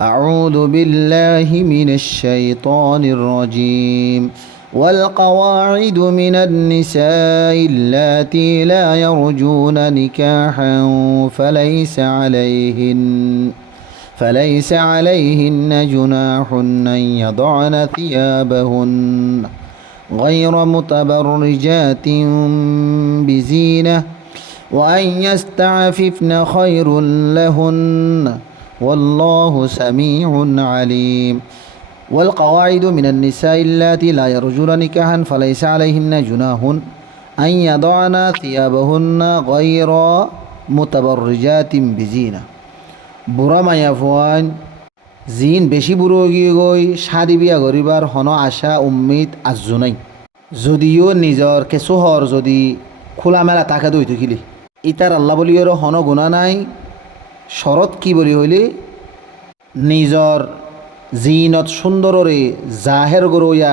أعوذ بالله من الشيطان الرجيم والقواعد من النساء اللاتي لا يرجون نكاحا فليس عليهن جناح أن يضعن ثيابهن غير متبرجات بزينة وأن يستعففن خير لهن والله سميع عليم والقواعد من النساء اللاتي لا يرجون نكاحا فليس عليهن جناح أن يضعن ثيابهن غير متبرجات بزينة বুড়া মায়া ফুয়ান জিন বেশি বুড়ো গিয়ে গই শাদি বিয়া করিবার হন আশা উম্মিদ আজু নাই যদিও নিজর কেঁচুহর যদি খোলামেলা তাকে দই থাকিলে ইতার আল্লাহ বলিওর হন গুণা নাই শরৎ কি বলি হইলে নিজর জিনত সুন্দররে জাহের গরইয়া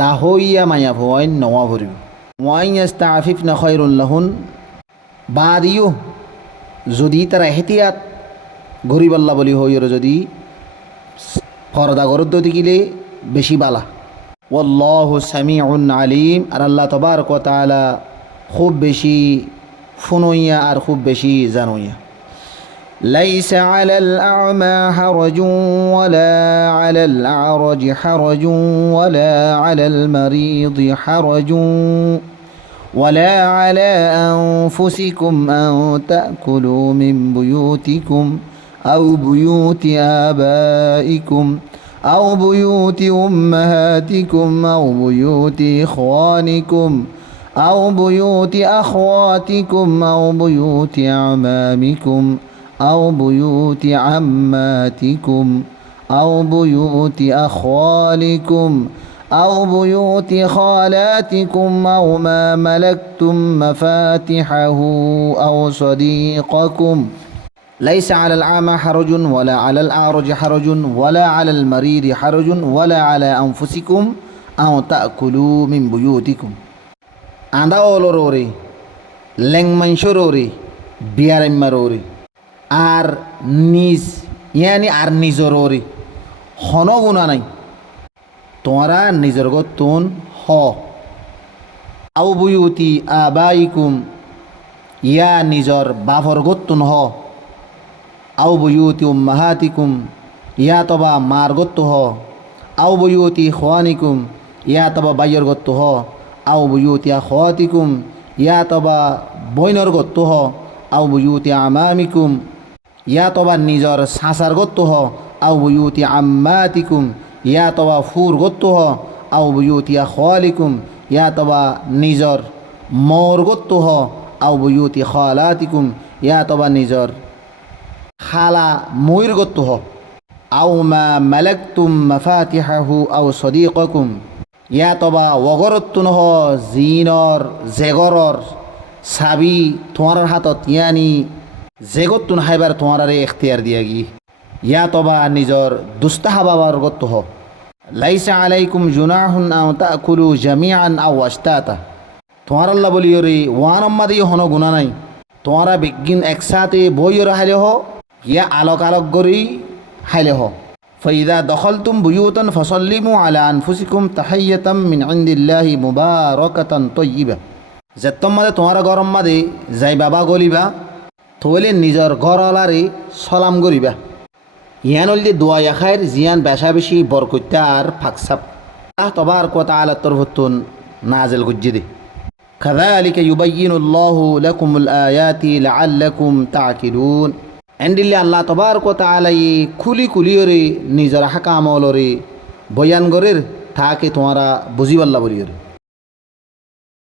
দাহইয়া মায়া ফুয়াইন নওয়া ভরিব ওয়াইয়াস্তা আফিফ না খয়রুল্লাহুন বাদিও যদি তারা এহতিয়াত গরিব আল্লাহ বলি হইর যদি পর্দা গরদ্দ দিকিলে বেশি বালা ওয়াল্লাহু সামিউন আলিম আর আল্লাহ তবারক ওয়া তাআলা খুব বেশি শুনইয়া আর খুব বেশি জানইয়া ليس على الأعمى حرج ولا على الأعرج حرج ولا على المريض حرج ولا على أنفسكم أن تأكلوا من بيوتكم أو بيوت آبائكم أو بيوت أمهاتكم أو بيوت إخوانكم أو بيوت أخواتكم أو بيوت أعمامكم أو بيوت عماتكم أو بيوت أخوالكم أو بيوت خالاتكم أو ما ملكتم مفاتحه أو صديقكم ليس على الأعمى حرج ولا على الأعرج حرج ولا على المريض حرج ولا على أنفسكم أن تأكلوا من بيوتكم আন্দাওলরোরে লেংমানসরোরে বিয়ারেম্মারোরে আর নিজ ইয়ানি আর নিজরোরে হন গুণা নাই তোমরা নিজর গতুন হ আউ বুয়ুতি আবাইকুম ইয়া নিজর বাফর গতুন হ আউ বুয়ুতি উম্মাহাতিকুম ইয়া তবা মার গত্তু হ আউ বুয়ুতি খোয়ানিকুম ইয়া তবা বাইয়র গত্তু হ আউ বুয়ুতি আখওয়াতিকুম ইয়া তবা বইনর গত্তু হ আউ বুয়ুতি আমামিকুম ইয়া তবা নিজর সাসার গত্তু হ আউ বুয়ুতি আম্মাতিকুম ইয়া তবা ফুর গত্তু হ আউ বুয়ুতি আখওয়ালিকুম ইয়া তবা নিজর মর গত্তু হ আউ বুয়ুতি খালাতিকুম ইয়া তবা নিজর খালা ময়ূর গত্তু হ আউ মা মালাকতুম মাফাতিহাহু আউ সদিককুম ইয়া তবা ওগরত্তুন হ জিনর জেগরর চাবি তোমার হাতত ইয়ানি জেগত্তুন হাইবার তোমারে এখতিয়ার দিয়া গি ইয়া তবা নিজর দুস্তাহা বাবার গত্তু হ লাইসা আলাইকুম জুনাহুন আও তাকুলু জামিআন আও আশতাতা তোমার আল্লাহ বলিওরে ওয়ান আম্মাদি হন গুণা নাই তোমারা বিজ্ঞান একসাথে বইয়র হাইলে হ ইয়া আলোক আলোক গরি হাইলে হ ফাইদা দখলতুম বুয়ুতান ফাসাল্লিমু আলা আনফুসিকুম তাহিয়াতাম মিন ইনদিল্লাহি মুবারাকাতান তাইয়্যিবা যেতম মাদে তোমারা গরম মাদে যাই বাবা গলিবা থইলে নিজর গরলারে সালাম গরিবা ইয়ান হলদি দোয়া ইয়াখায়ের জিয়ান বেশা বেশি বরকত্যা আর ফাকসাপ তবারক ওয়া তাআলা তরফতুন নাজিল গুজ্জিদে কাযালিকা ইউবাইয়িনুল্লাহু লাকুমুল আয়াতি লাআল্লাকুম তা'কিলুন এন্ডিল্লে আল্লাহ তবারক ওয়া তাআলা খুলি খুলিয়রে নিজর হাকামলরে বয়ান গরের তাকে তোমরা বুঝিবাল্লা বলিয়রে